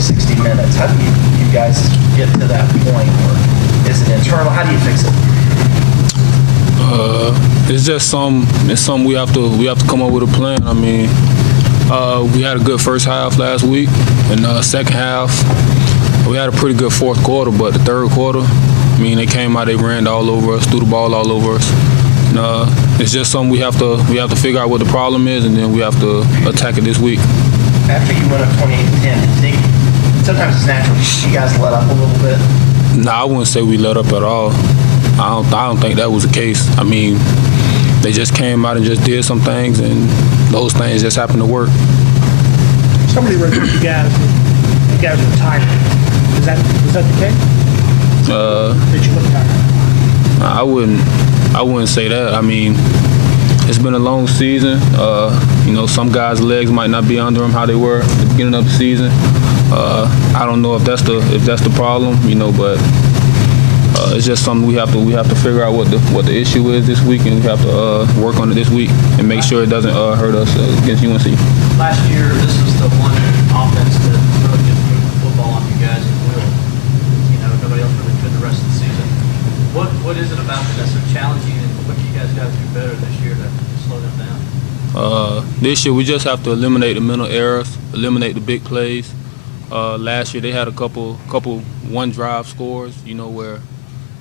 60 minutes. How do you guys get to that point, or is it internal? How do you fix it? It's just something we have to come up with a plan. I mean, we had a good first half last week, and second half we had a pretty good fourth quarter. But the third quarter, I mean, they came out, they ran all over us, threw the ball all over us. And, it's just something we have to figure out what the problem is, and then we have to attack it this week. After you went up 28-10, do you think sometimes it's natural you guys let up a little bit? Nah, I wouldn't say we let up at all. I don't think that was the case. I mean, they just came out and just did some things, and those things just happened to work. Somebody wrote that you guys were tired. Was that the case? Did you look tired? I wouldn't say that. I mean, it's been a long season. Some guys' legs might not be under them how they were at the beginning of the season. I don't know if that's the problem, but it's just something we have to figure out what the issue is this week, and we have to work on it this week and make sure it doesn't hurt us against UNC. Last year, this was the one offense that really just moved the football on you guys and will. Nobody else really could the rest of the season. What is it about that that's so challenging, and what do you guys got to do better this year to slow them down? This year we just have to eliminate the mental errors, eliminate the big plays. Last year they had a couple one-drive scores, where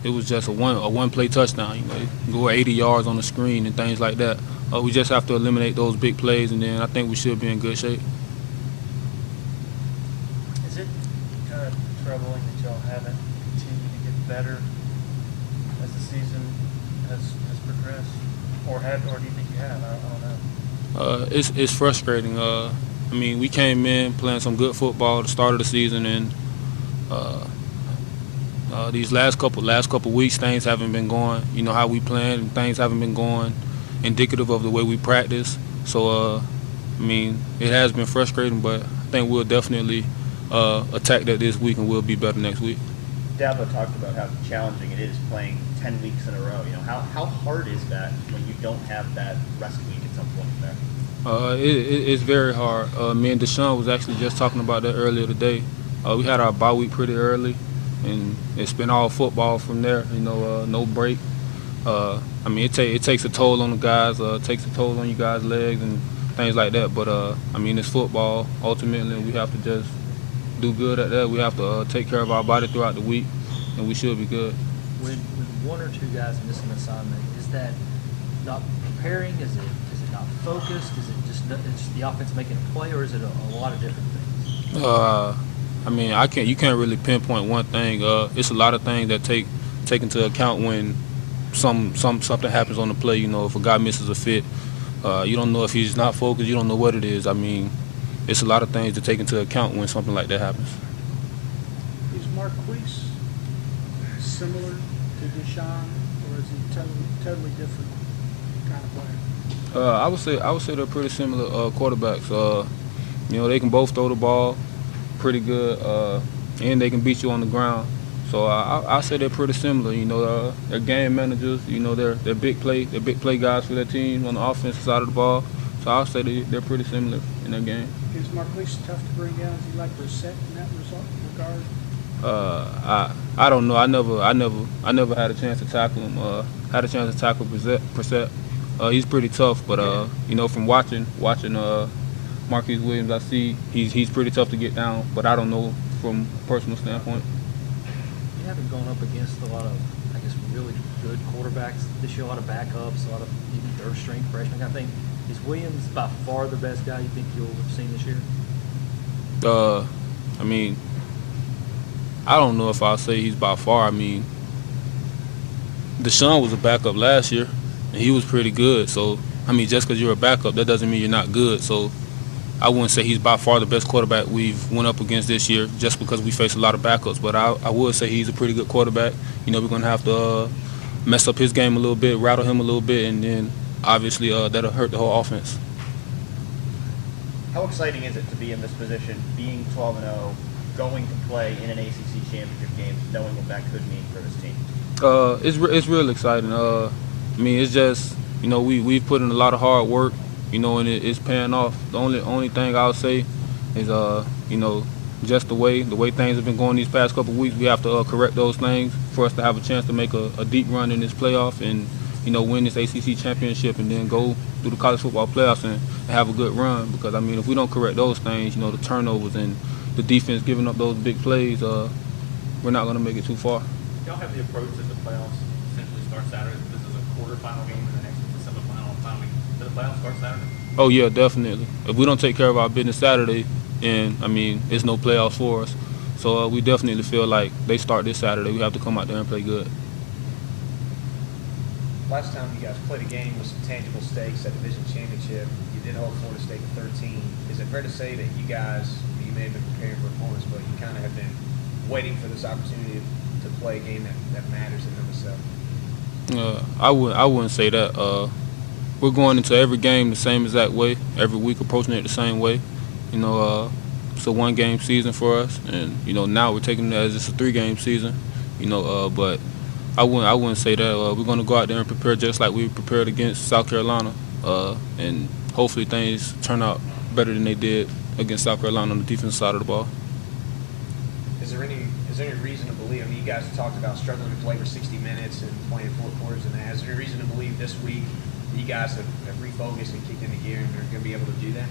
it was just a one-play touchdown. Go 80 yards on the screen and things like that. We just have to eliminate those big plays, and then I think we should be in good shape. Is it kind of troubling that y'all haven't continued to get better as the season has progressed, or do you think you have? I don't know. It's frustrating. I mean, we came in playing some good football at the start of the season, and these last couple weeks, things haven't been going, how we planned, and things haven't been going indicative of the way we practice. So, I mean, it has been frustrating, but I think we'll definitely attack that this week, and we'll be better next week. Dabo talked about how challenging it is playing 10 weeks in a row. How hard is that when you don't have that rest week at some point there? It's very hard. Me and Deshaun was actually just talking about that earlier today. We had our bye week pretty early, and it's been all football from there. No break. I mean, it takes a toll on the guys. It takes a toll on you guys' legs and things like that. But I mean, it's football. Ultimately, we have to just do good at that. We have to take care of our body throughout the week, and we should be good. When one or two guys miss an assignment, is that not preparing? Is it not focused? Is it just the offense making a play, or is it a lot of different things? I mean, you can't really pinpoint one thing. It's a lot of things that take into account when something happens on the play. If a guy misses a fit, you don't know if he's not focused. You don't know what it is. I mean, it's a lot of things to take into account when something like that happens. Is Marquise similar to Deshaun, or is he totally different kind of player? I would say they're pretty similar quarterbacks. They can both throw the ball pretty good, and they can beat you on the ground. So I say they're pretty similar. They're game managers. They're big play guys for their team on the offensive side of the ball. So I'll say they're pretty similar in their game. Is Marquise tough to bring down? Is he like Brissett in that regard? I don't know. I never had a chance to tackle him. Had a chance to tackle Brissett. He's pretty tough, but from watching Marquise Williams, I see he's pretty tough to get down. But I don't know from a personal standpoint. You haven't gone up against a lot of, I guess, really good quarterbacks this year. A lot of backups, a lot of maybe third-string freshmen. I think, is Williams by far the best guy you think you'll have seen this year? I mean, I don't know if I'll say he's by far. I mean, Deshaun was a backup last year, and he was pretty good. So, I mean, just because you're a backup, that doesn't mean you're not good. So, I wouldn't say he's by far the best quarterback we've went up against this year just because we face a lot of backups. But I would say he's a pretty good quarterback. We're going to have to mess up his game a little bit, rattle him a little bit, and then obviously that'll hurt the whole offense. How exciting is it to be in this position, being 12-0, going to play in an ACC championship game, knowing what that could mean for this team? It's real exciting. I mean, it's just, we've put in a lot of hard work, and it's paying off. The only thing I'll say is, just the way things have been going these past couple of weeks, we have to correct those things for us to have a chance to make a deep run in this playoff and, win this ACC championship and then go through the college football playoffs and have a good run. Because, I mean, if we don't correct those things, the turnovers and the defense giving up those big plays, we're not going to make it too far. Y'all have the approach that the playoffs essentially start Saturday. This is a quarterfinal game and the next is the semifinal and final game. Do the playoffs start Saturday? Oh, yeah, definitely. If we don't take care of our business Saturday, and, I mean, it's no playoffs for us. So we definitely feel like they start this Saturday. We have to come out there and play good. Last time you guys played a game with some tangible stakes at division championship, you did hold Florida State to 13. Is it fair to say that you guys, you may have been preparing for opponents, but you kind of have been waiting for this opportunity to play a game that matters in and of itself? I wouldn't say that. We're going into every game the same exact way, every week approaching it the same way. It's a one-game season for us, and now we're taking it as it's a three-game season. But I wouldn't say that. We're going to go out there and prepare just like we prepared against South Carolina, and hopefully things turn out better than they did against South Carolina on the defensive side of the ball. Is there any reason to believe? I mean, you guys have talked about struggling to play for 60 minutes and playing 4 quarters and that. Is there any reason to believe this week you guys have refocused and kicked into gear and are going to be able to do that?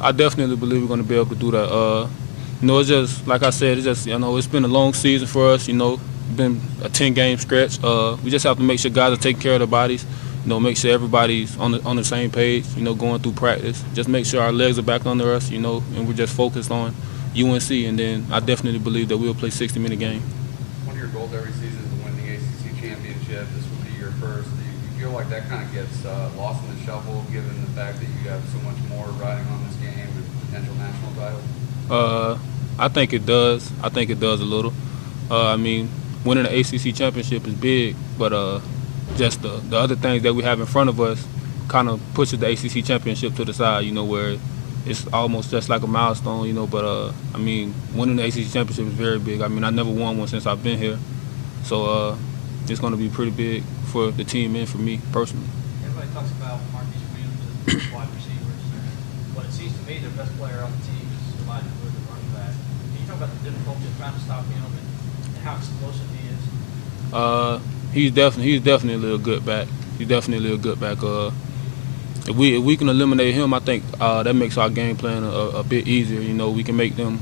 I definitely believe we're going to be able to do that. It's just, like I said, it's been a long season for us, been a 10-game stretch. We just have to make sure guys are taking care of their bodies, make sure everybody's on the same page, going through practice. Just make sure our legs are back under us, and we're just focused on UNC, and then I definitely believe that we'll play 60-minute game. One of your goals every season is to win the ACC championship. This would be your first. Do you feel like that kind of gets lost in the shuffle, given the fact that you have so much more riding on this game and potential national title? I think it does. I think it does a little. I mean, winning the ACC championship is big, but just the other things that we have in front of us kind of pushes the ACC championship to the side, where it's almost just like a milestone, but I mean, winning the ACC championship is very big. I mean, I never won one since I've been here. So it's going to be pretty big for the team and for me personally. Everybody talks about Marquise Williams as wide receivers, but it seems to me the best player on the team is Elijah Wood, the running back. Can you talk about the difficulty of trying to stop him and how explosive he is? He's definitely a good back. He's definitely a good back. If we can eliminate him, I think that makes our game plan a bit easier. We can make them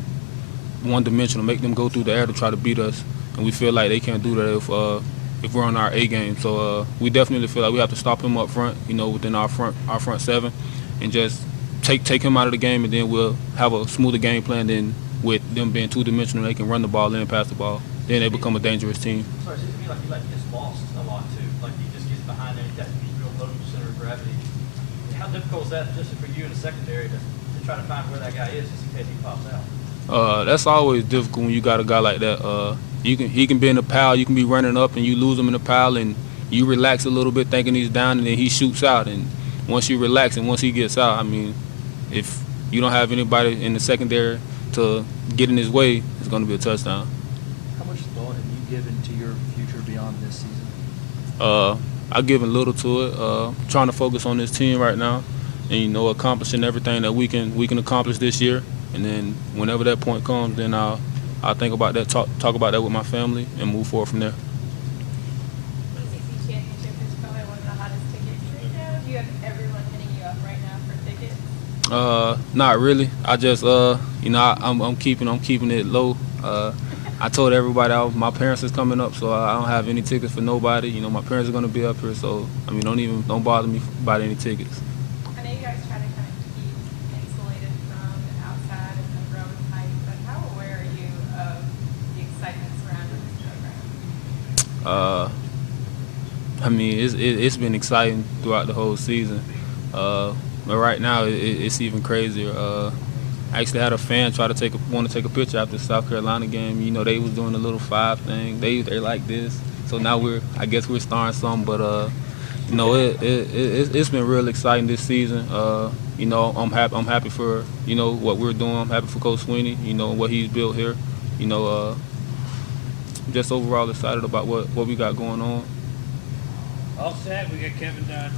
one-dimensional, make them go through the air to try to beat us, and we feel like they can't do that if we're on our A game. So we definitely feel like we have to stop him up front, within our front seven, and just take him out of the game, and then we'll have a smoother game plan. Then with them being two-dimensional, they can run the ball and pass the ball. Then they become a dangerous team. Sorry, it seems to me like he gets lost a lot too. Like he just gets behind there, he's real low center of gravity. How difficult is that just for you in the secondary to try to find where that guy is just in case he pops out? That's always difficult when you got a guy like that. He can be in the pile, you can be running up and you lose him in the pile, and you relax a little bit thinking he's down, and then he shoots out. And once you relax and once he gets out, I mean, if you don't have anybody in the secondary to get in his way, it's going to be a touchdown. How much thought have you given to your future beyond this season? I've given little to it. Trying to focus on this team right now, and accomplishing everything that we can accomplish this year. And then whenever that point comes, then I'll think about that, talk about that with my family, and move forward from there. ACC championship is probably one of the hottest tickets right now. Do you have everyone hitting you up right now for tickets? Not really. I just I'm keeping it low. I told everybody my parents is coming up, so I don't have any tickets for nobody. My parents are gonna be up here, so I mean, don't bother me about any tickets. I know you guys try to kind of keep insulated from the outside and the growing hype, but how aware are you of the excitement surrounding this program? I mean, it's been exciting throughout the whole season, but right now it's even crazier. I actually had a fan try to want to take a picture after the South Carolina game. They was doing the little 5 thing. They like this. So now I guess we're starting something. But it's been real exciting this season. I'm happy for what we're doing. I'm happy for Coach Sweeney. What he's built here. Just overall excited about what we got going on. All set. We got Kevin Dunn.